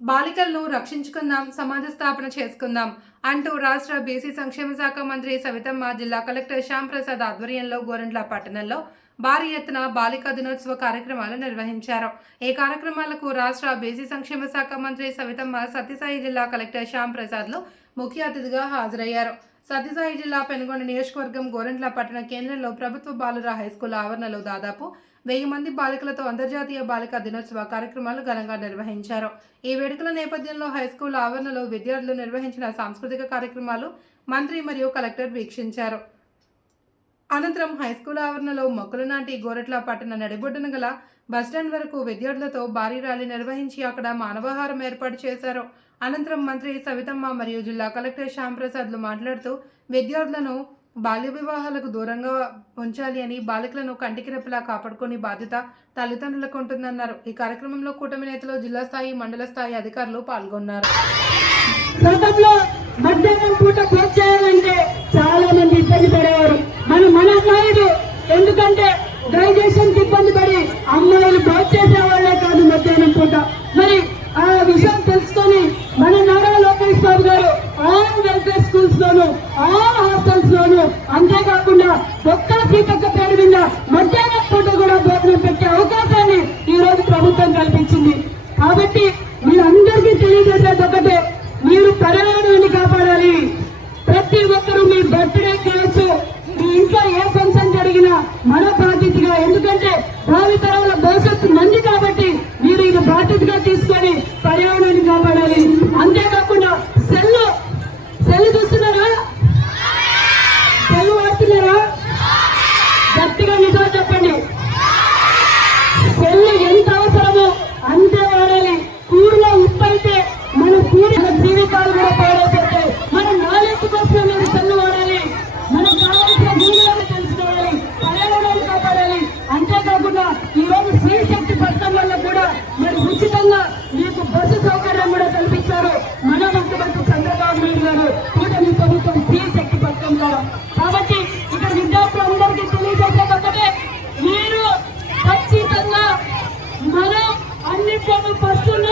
బాలికలను రక్షించుకుందాం సమాజ స్థాపన చేసుకుందాం అంటూ రాష్ట్ర బీసీ సంక్షేమ శాఖ మంత్రి సవితమ్మ జిల్లా కలెక్టర్ శ్యామ్ ప్రసాద్ ఆధ్వర్యంలో గోరంట్ల పట్టణంలో భారీ ఎత్తున బాలికా దినోత్సవ కార్యక్రమాలు నిర్వహించారు. ఈ కార్యక్రమాలకు రాష్ట్ర బీసీ సంక్షేమ శాఖ మంత్రి సవితమ్మ సత్యసాయి జిల్లా కలెక్టర్ శ్యామ్ ప్రసాద్లు ముఖ్య అతిథిగా హాజరయ్యారు. సత్యసాయి జిల్లా పెనుగొండ నియోజకవర్గం గోరంట్ల పట్టణ కేంద్రంలో ప్రభుత్వ బాలుర హైస్కూల్ ఆవరణలో దాదాపు వెయ్యి మంది బాలికలతో అంతర్జాతీయ బాలికా దినోత్సవ కార్యక్రమాలు ఘనంగా నిర్వహించారు. ఈ వేడుకల నేపథ్యంలో హైస్కూల్ ఆవరణలో విద్యార్థులు నిర్వహించిన సాంస్కృతిక కార్యక్రమాలు మంత్రి మరియు కలెక్టర్ వీక్షించారు. అనంతరం హైస్కూల్ ఆవరణలో మొక్కలు నాటి గోరట్ల పట్టణ నడిబొడ్డున గల బస్టాండ్ వరకు విద్యార్థులతో భారీ ర్యాలీ నిర్వహించి అక్కడ మానవాహారం ఏర్పాటు చేశారు. అనంతరం మంత్రి సవితమ్మ మరియు జిల్లా కలెక్టర్ శ్యాంప్రసాద్లు మాట్లాడుతూ విద్యార్థులను బాల్య వివాహాలకు దూరంగా ఉంచాలి అని బాలికలను కంటికి రెప్పలా కాపాడుకునే బాధ్యత తల్లిదండ్రులకు ఉంటుందన్నారు. ఈ కార్యక్రమంలో కూటమి నేతలు జిల్లా స్థాయి మండల స్థాయి అధికారులు పాల్గొన్నారు గతంలో మధ్యాహ్నం పూట భోజనం చేయాలంటే చాలా మంది ఇబ్బంది పడేవారు మన మన నాయుడు ఎందుకంటే డైజెషన్కి ఇబ్బంది పడి అమ్మాయిలు భోజనం చేసేవాళ్ళే కాదు మధ్యాహ్నం పూట మరి ఆ విషయం తెలుసుకొని మన Nara Lokesh Babu garu all welfare schools లోను ఆల్ హాస్టల్స్ లోను అంతేకాకుండా ఒక్క సీతక్క పేరు మీద మధ్యాహ్నం పూట కూడా భోజనం పెట్టే అవకాశాన్ని ఈ రోజు ప్రభుత్వం కల్పించింది. కాబట్టి మీరందరికీ తెలియజేసేది ఒకటే మీరు పర్యావరణాన్ని కాపాడాలి. ప్రతి ఒక్కరూ మీ బర్త్డే కావచ్చు మీ ఇంట్లో ఏ ఫంక్షన్ జరిగినా మన బాధ్యతగా ఎందుకంటే భావి తరాల భవిష్యత్తు మంది కాబట్టి అంతే వాడాలి. కూరలో ఉప్పు అయితే మన కూడి జీవితాలు కూడా জন্য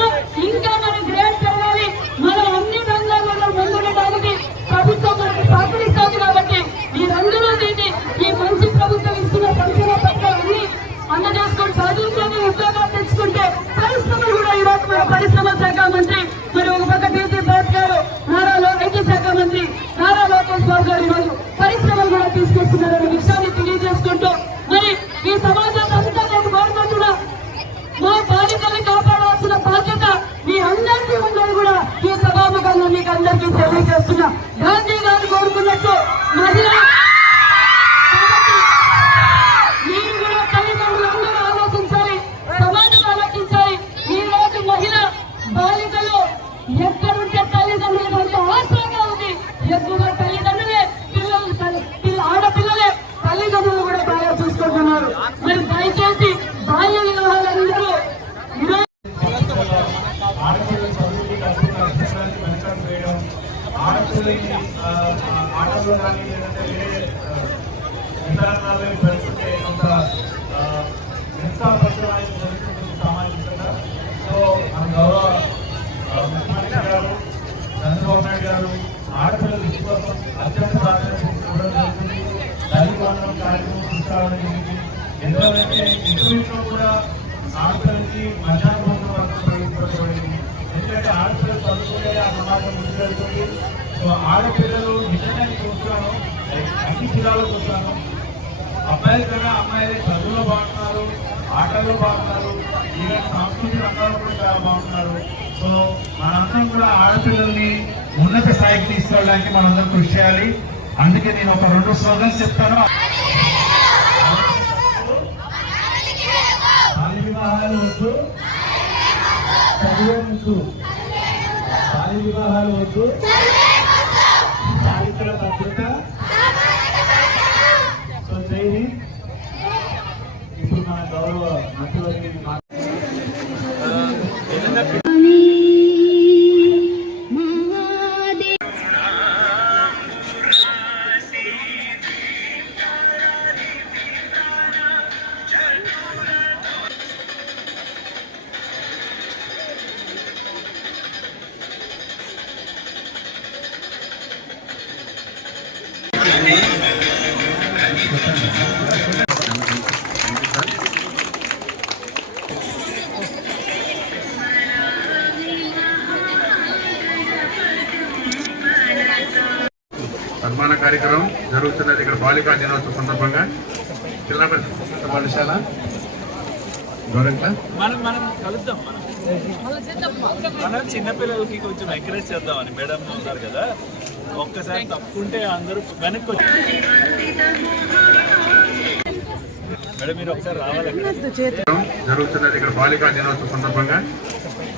అందరికీ తెలియజేస్తున్నా గాంధీ గారు కోరుకున్నట్టు మహిళా తల్లి కార్యక్రమం తీసుకురావడం ఎందుకంటే ఇంటర్వ్యూలో కూడా ఆడపిల్లకి మధ్యాహ్న భోజనం వరకు ప్రవేశపెట్టబడింది ఎందుకంటే ఆడపిల్లలు చదువుకునే ఆ సమాజం ముందుకెళ్తుంది సో ఆడపిల్లలు నిజంగా నీకు చూస్తున్నాను అన్ని జిల్లాలో చూస్తాను అబ్బాయిల కన్నా అమ్మాయిలే చదువులో బాగున్నారు ఆటల్లో బాగున్నారు ఈవెన్ సాంస్కృతిక రంగాల్లో కూడా చాలా బాగున్నారు. సో మనందరం కూడా ఆడపిల్లల్ని ఉన్నత స్థాయికి తీసుకెళ్ళడానికి మనందరం కృషి చేయాలి. అందుకే నేను ఒక రెండు స్లోగన్స్ చెప్తాను. బాల్య వివాహాలు వద్దు. చదువే ముద్దు బాల్య వివాహాలు వద్దు. బాలికల భద్రత. సో జై ఇప్పుడు మన గౌరవ మంత్రివర్గ జరుగుతున్నది ఇక్కడ బాలికా దినోత్సవం సందర్భంగా. జిల్లా పరిషత్ పాఠశాల. మనం మనం కలుద్దాం మనం. మనం చిన్నపిల్లలకి కొంచెం ఎంకరేజ్ చేద్దామని మేడం ఉన్నారు కదా. ఒక్కసారి తప్పుకుంటే అందరూ వెనక్కి వచ్చి మేడం మీరు ఒకసారి రావాలి జరుగుతున్నది ఇక్కడ బాలికా దినోత్సవం సందర్భంగా.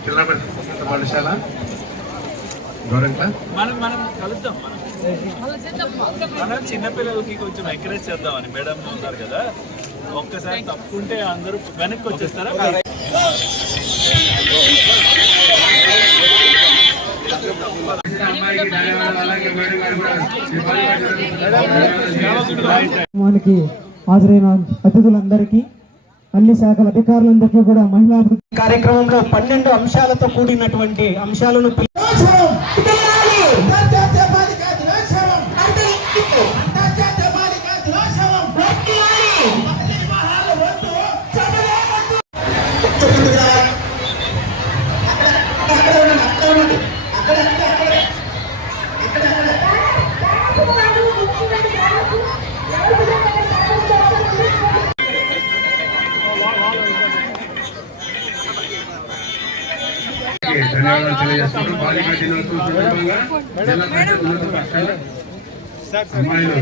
జిల్లా పరిషత్ పాఠశాల. మనం మనం కలుద్దాం మనం. మనం చిన్నపిల్లలకి కొంచెం ఎంకరేజ్ చేద్దామని. మేడం ఉన్నారు కదా. ఒక్కసారి తప్పుకుంటే అందరూ వెనక్కి వచ్చేస్తారా? కార్యక్రమానికి హాజరైన అతిథులందరికీ అన్ని శాఖల అధికారులందరికీ కూడా మహిళా అభివృద్ధి కార్యక్రమంలో పన్నెండు అంశాలతో కూడినటువంటి అంశాలను ధన్యవాదాలు తెలియజేస్తున్నాను బాలికా దినోత్సవం సందర్భంగా జిల్లా పరిషత్ ఉన్నత పాఠశాల అమ్మాయిలు